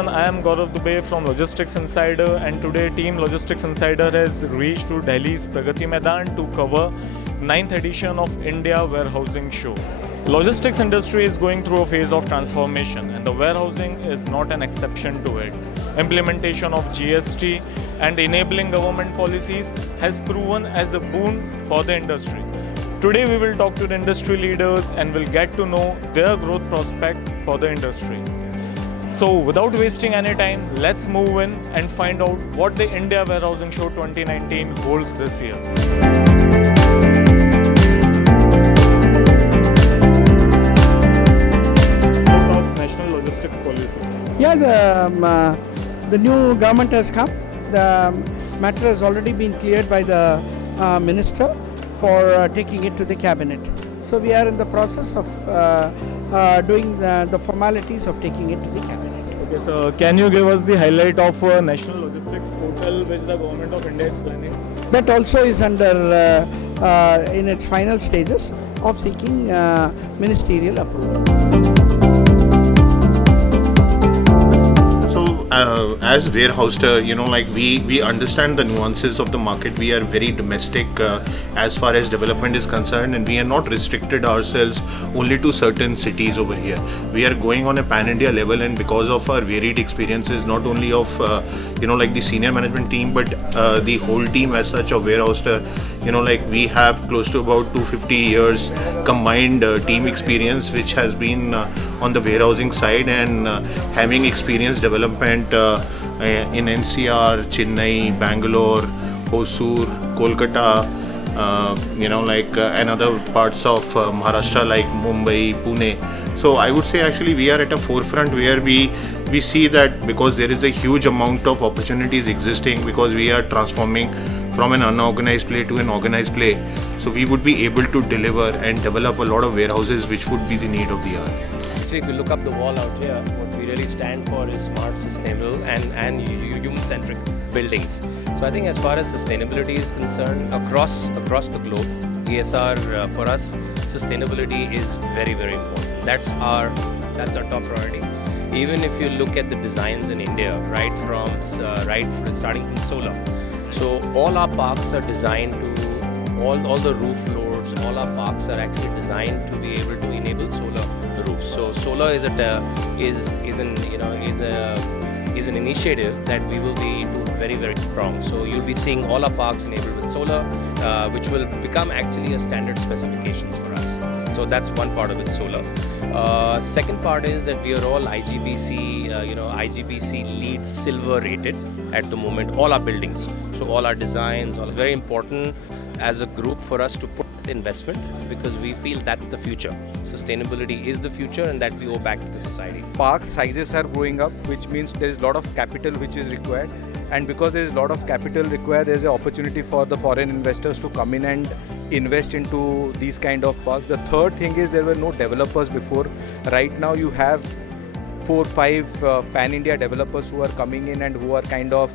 everyone, I am Gaurav Dubey from Logistics Insider, and today Team Logistics Insider has reached to Delhi's Pragati Maidan to cover 9th edition of India Warehousing Show. Logistics industry is going through a phase of transformation, and the warehousing is not an exception to it. Implementation of GST and enabling government policies has proven as a boon for the industry. Today we will talk to the industry leaders and will get to know their growth prospect for the industry. So without wasting any time, let's move in and find out what the India Warehousing Show 2019 holds this year. Of National Logistics Policy. Yeah, the new government has come. The matter has already been cleared by the minister for taking it to the cabinet. So we are in the process of doing the formalities of taking it to the cabinet. Okay, so can you give us the highlight of National Logistics Portal which the Government of India is planning? That also is under in its final stages of seeking ministerial approval. As warehouser, we understand the nuances of the market. We are very domestic as far as development is concerned, and we are not restricted ourselves only to certain cities over here. We are going on a pan-India level, and because of our varied experiences, not only of the senior management team, but the whole team as such of warehouser, we have close to about 250 years combined team experience, which has been on the warehousing side, and having experience development in NCR, Chennai, Bangalore, Hosur, Kolkata, and other parts of Maharashtra like Mumbai, Pune. So I would say actually we are at a forefront where we see that because there is a huge amount of opportunities existing, because we are transforming from an unorganized play to an organized play. So we would be able to deliver and develop a lot of warehouses which would be the need of the hour. Actually, if you look up the wall out here, what we really stand for is smart, sustainable and human-centric buildings. So I think as far as sustainability is concerned, across the globe, ESR for us, sustainability is very, very important. That's our top priority. Even if you look at the designs in India, starting from solar. So all our parks are designed to, all the roof floors, all our parks are actually designed to be able to enable solar roofs. So solar is an initiative that we will be very, very strong. So you'll be seeing all our parks enabled with solar, which will become actually a standard specification for us. So that's one part of it, solar. Second part is that we are all IGBC LEED silver rated at the moment, all our buildings. So all our designs, all very important as a group for us to put investment, because we feel that's the future. Sustainability is the future, and that we owe back to the society. Park sizes are growing up, which means there is a lot of capital which is required, and because there is a lot of capital required, there is an opportunity for the foreign investors to come in and invest into these kind of parks. The third thing is there were no developers before. Right now you have 4 or 5 pan-India developers who are coming in and who are kind of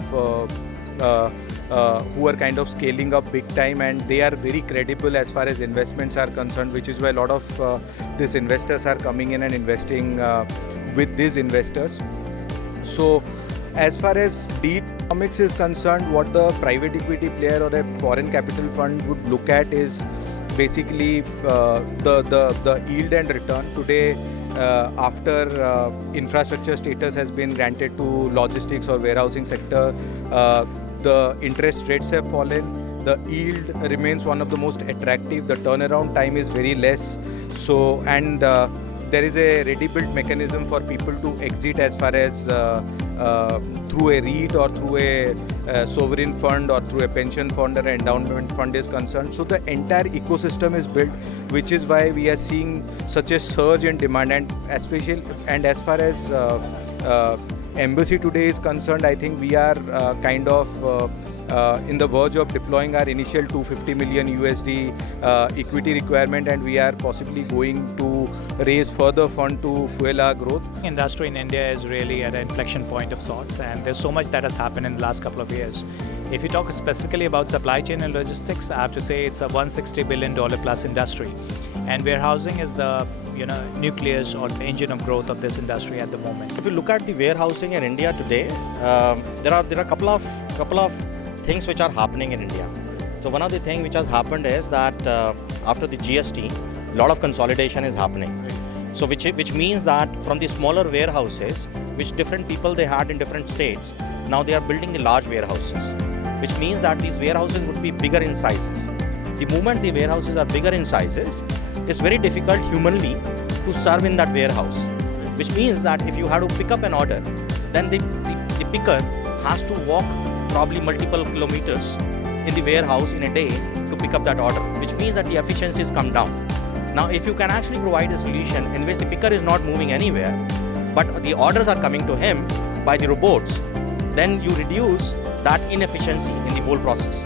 scaling up big time, and they are very credible as far as investments are concerned, which is why a lot of these investors are coming in and investing with these investors. So as far as deal economics is concerned, what the private equity player or a foreign capital fund would look at is basically the yield and return. Today, after infrastructure status has been granted to logistics or warehousing sector, the interest rates have fallen, the yield remains one of the most attractive, the turnaround time is very less. So, and there is a ready-built mechanism for people to exit as far as through a REIT or through a sovereign fund or through a pension fund or an endowment fund is concerned. So the entire ecosystem is built, which is why we are seeing such a surge in demand, and especially as far as embassy today is concerned, I think we are in the verge of deploying our initial $250 million equity requirement, and we are possibly going to raise further fund to fuel our growth. Industry in India is really at an inflection point of sorts, and there's so much that has happened in the last couple of years. If you talk specifically about supply chain and logistics, I have to say it's a $160 billion plus industry. And warehousing is the nucleus or the engine of growth of this industry at the moment. If you look at the warehousing in India today, there are a couple of things which are happening in India. So one of the things which has happened is that after the GST, a lot of consolidation is happening. So which means that from the smaller warehouses, which different people they had in different states, now they are building the large warehouses, which means that these warehouses would be bigger in sizes. The moment the warehouses are bigger in sizes, it's very difficult humanly to serve in that warehouse, which means that if you have to pick up an order, then the picker has to walk probably multiple kilometers in the warehouse in a day to pick up that order, which means that the efficiencies come down. Now, if you can actually provide a solution in which the picker is not moving anywhere, but the orders are coming to him by the robots, then you reduce that inefficiency in the whole process.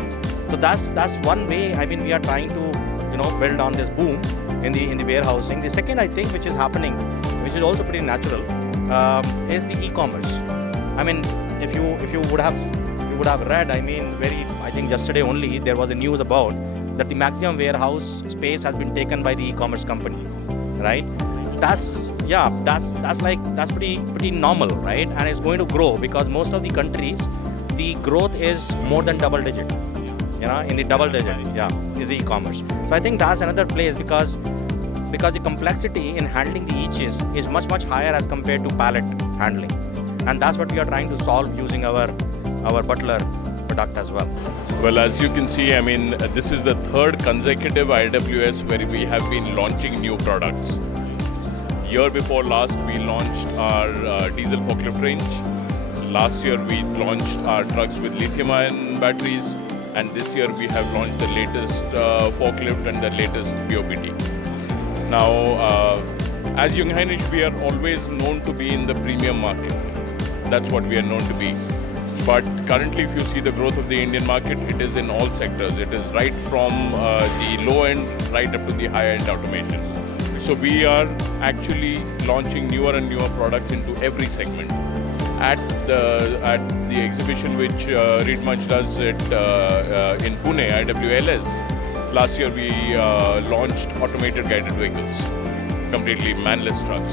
So that's one way. I mean, we are trying to build on this boom in the warehousing. The second, I think, which is happening, which is also pretty natural, is the e-commerce. I mean, if you would have read, I think yesterday only there was a news about that the maximum warehouse space has been taken by the e-commerce company, right? That's pretty normal, right? And it's going to grow because most of the countries, the growth is more than double digit. In the double digit, is the e-commerce. So I think that's another place because the complexity in handling the each is much higher as compared to pallet handling, and that's what we are trying to solve using our Butler product as well. Well, as you can see, I mean, this is the third consecutive IWS where we have been launching new products. Year before last, we launched our diesel forklift range. Last year, we launched our trucks with lithium-ion batteries. And this year we have launched the latest forklift and the latest BOPT. Now, as Jungheinrich, we are always known to be in the premium market. That's what we are known to be. But currently, if you see the growth of the Indian market, it is in all sectors. It is right from the low end right up to the high end automation. So we are actually launching newer and newer products into every segment. At the exhibition which Reed Munch does in Pune, IWLS, last year we launched automated guided vehicles, completely manless trucks.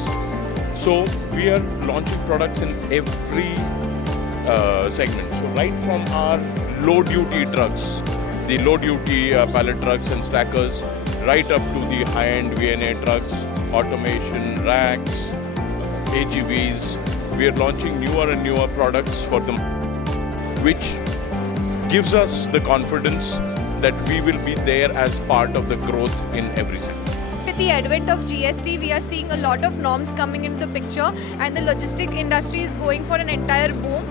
So we are launching products in every segment. So right from our low duty trucks, the low duty pallet trucks and stackers, right up to the high end VNA trucks, automation, racks, AGVs. We are launching newer and newer products for them, which gives us the confidence that we will be there as part of the growth in every sector. With the advent of GST, we are seeing a lot of norms coming into the picture, and the logistic industry is going for an entire boom.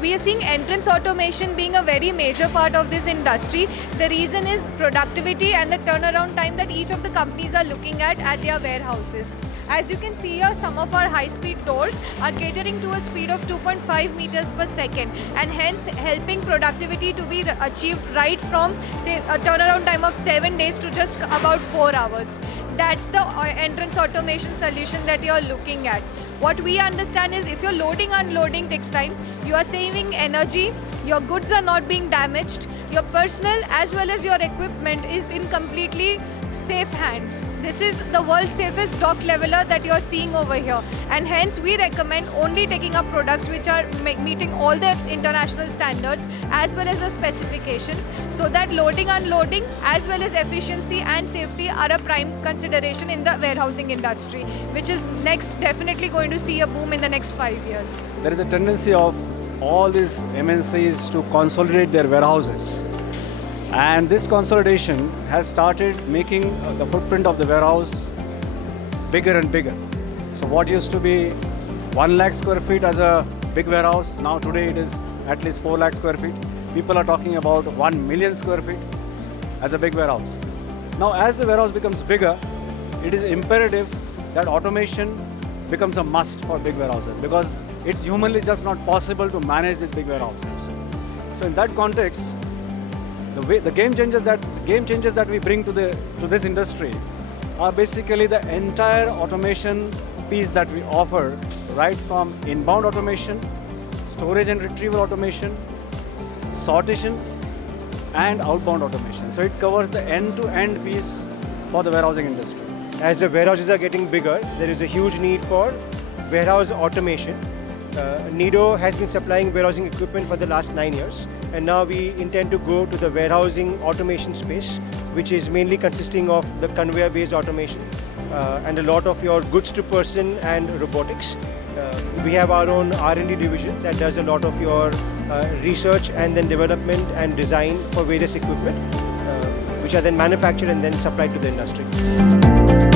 We are seeing entrance automation being a very major part of this industry. The reason is productivity and the turnaround time that each of the companies are looking at their warehouses. As you can see here, some of our high-speed doors are catering to a speed of 2.5 meters per second, and hence helping productivity to be achieved right from, say, a turnaround time of 7 days to just about 4 hours. That's the entrance automation solution that you're looking at. What we understand is if you're loading, unloading takes time, you are saving energy, your goods are not being damaged, your personnel as well as your equipment is in completely safe hands. This is the world's safest dock leveler that you're seeing over here, and hence we recommend only taking up products which are meeting all the international standards as well as the specifications, so that loading, unloading as well as efficiency and safety are a prime consideration in the warehousing industry, which is next definitely going to see a boom in the next 5 years. There is a tendency of all these MNCs to consolidate their warehouses. And this consolidation has started making the footprint of the warehouse bigger and bigger. So what used to be 1 lakh square feet as a big warehouse, now today it is at least 4 lakh square feet. People are talking about 1 million square feet as a big warehouse. Now as the warehouse becomes bigger, it is imperative that automation becomes a must for big warehouses, because it's humanly just not possible to manage these big warehouses. So in that context, the game changes that we bring to this industry are basically the entire automation piece that we offer, right from inbound automation, storage and retrieval automation, sortation, and outbound automation. So it covers the end-to-end piece for the warehousing industry. As the warehouses are getting bigger, there is a huge need for warehouse automation. Nido has been supplying warehousing equipment for the last 9 years, and now we intend to go to the warehousing automation space, which is mainly consisting of the conveyor-based automation and a lot of your goods to person and robotics. We have our own R&D division that does a lot of your research and then development and design for various equipment, which are then manufactured and then supplied to the industry.